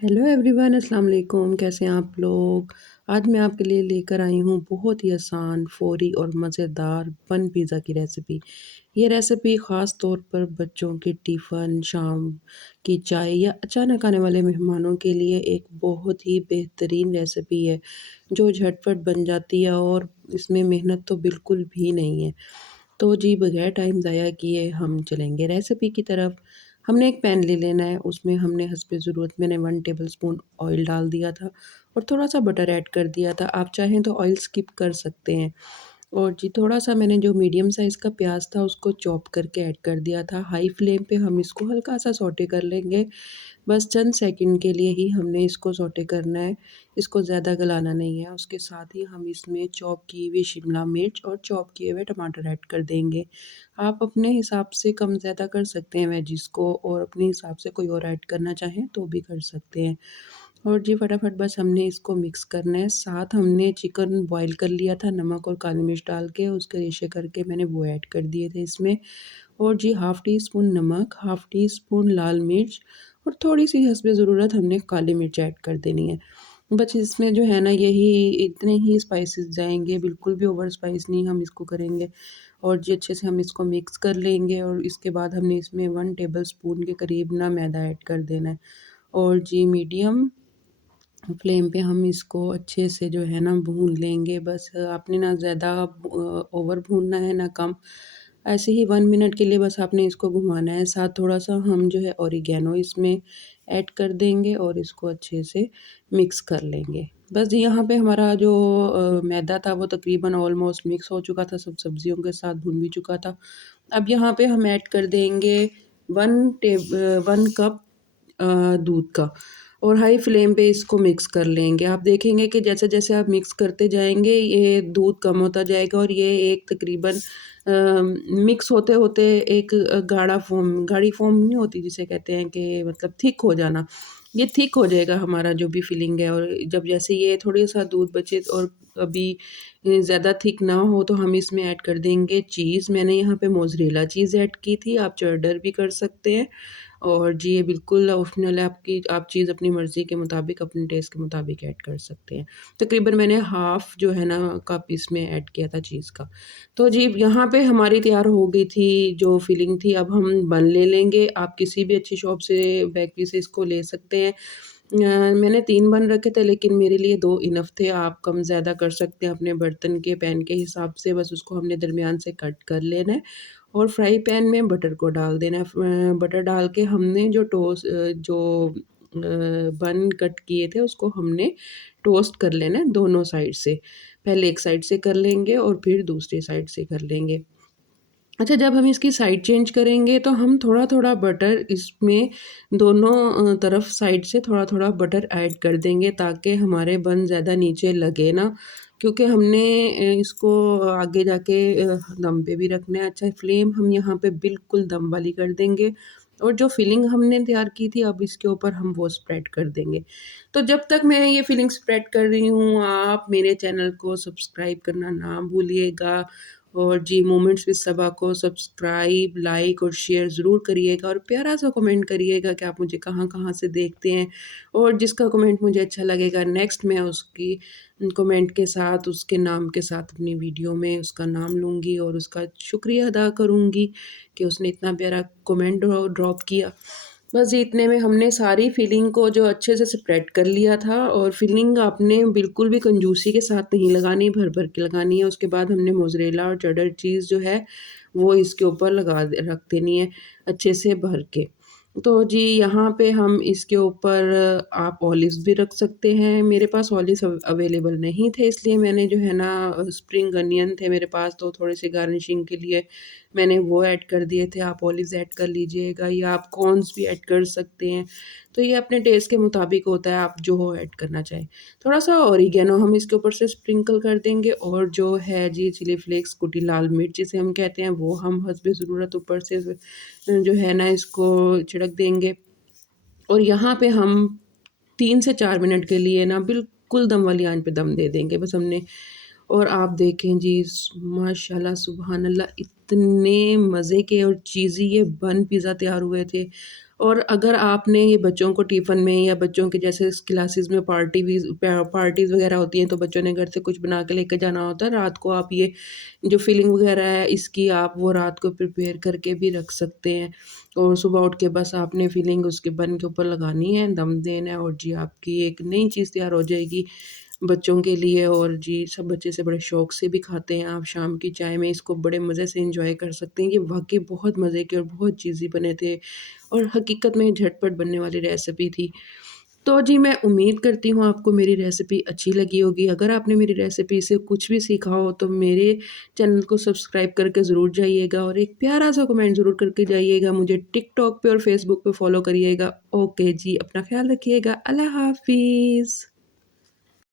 Hello everyone, अस्सलाम वालेकुम। कैसे हैं आप लोग? आज मैं आपके लिए लेकर आई हूँ बहुत ही आसान, फ़ौरी और मज़ेदार बन पिज़्ज़ा की रेसिपी। ये रेसिपी ख़ास तौर पर बच्चों के टिफ़िन, शाम की चाय या अचानक आने वाले मेहमानों के लिए एक बहुत ही बेहतरीन रेसिपी है, जो झटपट बन जाती है और इसमें मेहनत तो बिल्कुल भी नहीं है। तो जी बगैर टाइम ज़ाया किए हम चलेंगे रेसिपी की तरफ। हमने एक पैन ले लेना है, उसमें हमने हस्बे ज़रूरत मैंने 1 टेबलस्पून ऑयल डाल दिया था और थोड़ा-सा बटर ऐड कर दिया था। आप चाहें तो ऑयल स्किप कर सकते हैं। और जी थोड़ा-सा मैंने जो मीडियम साइज़ का प्याज़ था उसको चॉप करके ऐड कर दिया था। हाई फ्लेम पे हम इसको हल्का-सा सौटे कर लेंगे। बस चंद सेकंड के लिए ही हमने इसको सौटे करना है, इसको ज़्यादा गलाना नहीं है। उसके साथ ही हम इसमें चॉप की हुई शिमला मिर्च और चॉप किए हुए टमाटर ऐड कर देंगे। आप अपने हिसाब से कम ज़्यादा कर सकते हैं वेजिज़ को और अपने हिसाब से कोई और ऐड करना चाहें तो भी कर सकते हैं। और जी फटाफट बस हमने इसको मिक्स करना है। साथ हमने चिकन बॉयल कर लिया था नमक और काली मिर्च डाल के, उसके रेशे करके मैंने वो ऐड कर दिए थे इसमें। और जी हाफ़ टी स्पून नमक, हाफ़ टी स्पून लाल मिर्च और थोड़ी-सी हस्बे ज़रूरत हमने काली मिर्च ऐड कर देनी है। बस इसमें जो है ना यही इतने ही स्पाइसेस जाएँगे, बिल्कुल भी ओवर स्पाइस नहीं हम इसको करेंगे। और जी अच्छे से हम इसको मिक्स कर लेंगे और इसके बाद हमने इसमें 1 टेबलस्पून के करीब ना मैदा ऐड कर देना है। और जी मीडियम फ्लेम पे हम इसको अच्छे से जो है ना भून लेंगे। बस आपने ना ज़्यादा ओवर भूनना है ना कम। ऐसे ही 1 मिनट के लिए बस आपने इसको घुमाना है। साथ थोड़ा-सा हम जो है ऑरिगैनो इसमें ऐड कर देंगे और इसको अच्छे से मिक्स कर लेंगे। बस यहाँ पे हमारा जो मैदा था वो तकरीबन ऑलमोस्ट मिक्स हो चुका था, सब सब्जियों के साथ भुन भी चुका था। अब यहाँ पे हम ऐड कर देंगे 1 कप दूध का और हाई फ्लेम पे इसको मिक्स कर लेंगे। आप देखेंगे कि जैसे-जैसे आप मिक्स करते जाएँगे ये दूध कम होता जाएगा और ये एक तकरीबन मिक्स होते-होते एक गाढ़ी फ़ॉर्म नहीं होती जिसे कहते हैं कि मतलब थिक हो जाना। ये थिक हो जाएगा हमारा जो भी फिलिंग है और जब जैसे ये थोड़ा-सा दूध बचे और अभी ज़्यादा थिक ना हो तो हम इसमें ऐड कर देंगे चीज़। मैंने यहाँ पे मोज़रेला चीज़ ऐड की थी, आप चेडर भी कर सकते हैं। और जी, ये बिल्कुल ऑप्शनल है आपकी, आप चीज़ अपनी मर्ज़ी के मुताबिक, अपने टेस्ट के मुताबिक ऐड कर सकते हैं। तकरीबन मैंने हाफ़ जो है ना कप इसमें ऐड किया था चीज़ का। तो जी, यहाँ पे हमारी तैयार हो गई थी जो फिलिंग थी, अब हम बन ले लेंगे। आप किसी भी अच्छी शॉप से, बेकरी से इसको ले सकते हैं। मैंने 3 बन रखे थे लेकिन मेरे लिए 2 इनफ़ थे। आप कम ज़्यादा कर सकते हैं अपने बर्तन के पैन के हिसाब से, बस उसको हमने दरमियान से कट कर लेना है। और फ्राई पैन में बटर को डाल देना है। बटर डाल के हमने जो बन कट किए थे उसको हमने टोस्ट कर लेना है दोनों साइड से। पहले एक साइड से कर लेंगे और फिर दूसरी साइड से कर लेंगे। अच्छा, जब हम इसकी साइड चेंज करेंगे तो हम थोड़ा-थोड़ा बटर इसमें दोनों तरफ साइड से थोड़ा-थोड़ा बटर ऐड कर देंगे ताकि हमारे बन ज़्यादा नीचे लगे ना, क्योंकि हमने इसको आगे जाके दम पे भी रखना है। अच्छा, फ्लेम हम यहाँ पे बिल्कुल दम वाली कर देंगे और जो फिलिंग हमने तैयार की थी अब इसके ऊपर हम वो स्प्रेड कर देंगे। तो जब तक मैं ये फिलिंग स्प्रेड कर रही हूँ, आप मेरे चैनल को सब्सक्राइब करना ना भूलिएगा और जी मोमेंट्स विद सबा को सब्सक्राइब, लाइक और शेयर ज़रूर करिएगा और प्यारा-सा कमेंट करिएगा कि आप मुझे कहाँ-कहाँ से देखते हैं और जिसका कमेंट मुझे अच्छा लगेगा नेक्स्ट मैं उसकी कमेंट के साथ, उसके नाम के साथ अपनी वीडियो में उसका नाम लूँगी और उसका शुक्रिया अदा करूँगी कि उसने इतना प्यारा कमेंट ड्रॉप किया। बस ये इतने में हमने सारी फिलिंग को जो अच्छे से स्प्रेड कर लिया था और फिलिंग आपने बिल्कुल भी कंजूसी के साथ नहीं लगानी, भर-भर के लगानी है। उसके बाद हमने मोज़रेला और चेडर चीज़ जो है, वो इसके ऊपर रख देनी है अच्छे से भर के। तो जी, यहाँ पे हम इसके ऊपर आप ऑलिव्स भी रख सकते हैं। मेरे पास ऑलिव्स अवेलेबल नहीं थे इसलिए मैंने जो है ना स्प्रिंग अनियन थे मेरे पास तो थोड़े-से गार्निशिंग के लिए मैंने वो ऐड कर दिए थे। आप ऑलिव्स ऐड कर लीजिएगा या आप कॉर्न्स भी ऐड कर सकते हैं। तो ये अपने टेस्ट के मुताबिक होता है, आप जो ऐड करना चाहें। थोड़ा-सा ऑरिगैनो हम इसके ऊपर से स्प्रिंकल कर देंगे और जो है जी चिली फ्लेक्स, कुटी लाल मिर्च जिसे हम कहते हैं, वो हम हस्बे ज़रूरत ऊपर से जो है ना इसको छिड़क देंगे और यहाँ पे हम 3 से 4 मिनट के लिए ना बिल्कुल दम वाली आंच पे दम दे देंगे बस हमने। और आप देखें जी माशाल्लाह सुबहान अल्लाह, इतने मज़े के और चीज़ी ये बन पिज़्ज़ा तैयार हुए थे। और अगर आपने ये बच्चों को टिफ़िन में या बच्चों के जैसे क्लासेस में पार्टीज़ वग़ैरह होती हैं, तो बच्चों ने घर से कुछ बना के लेके जाना होता है, रात को आप ये जो फिलिंग वग़ैरह है इसकी आप वो रात को प्रिपेयर करके भी रख सकते हैं और सुबह उठ के बस आपने फिलिंग उसके बन के ऊपर लगानी है, दम देना है और जी आपकी एक नई चीज़ तैयार हो जाएगी बच्चों के लिए और जी सब बच्चे इसे बड़े शौक से भी खाते हैं। आप शाम की चाय में इसको बड़े मज़े से एन्जॉय कर सकते हैं। ये वाक़ई बहुत मज़े के और बहुत चीज़ी बने थे और हकीकत में झटपट बनने वाली रेसिपी थी। तो जी मैं उम्मीद करती हूँ आपको मेरी रेसिपी अच्छी लगी होगी। अगर आपने मेरी रेसिपी से कुछ भी सीखा हो तो मेरे चैनल को सब्सक्राइब करके ज़रूर जाइएगा और एक प्यारा-सा कमेंट ज़रूर करके जाइएगा। मुझे टिकटॉक पे और फ़ेसबुक पे फ़ॉलो करिएगा। ओके जी, अपना ख़्याल रखिएगा। अल्लाह हाफ़िज़।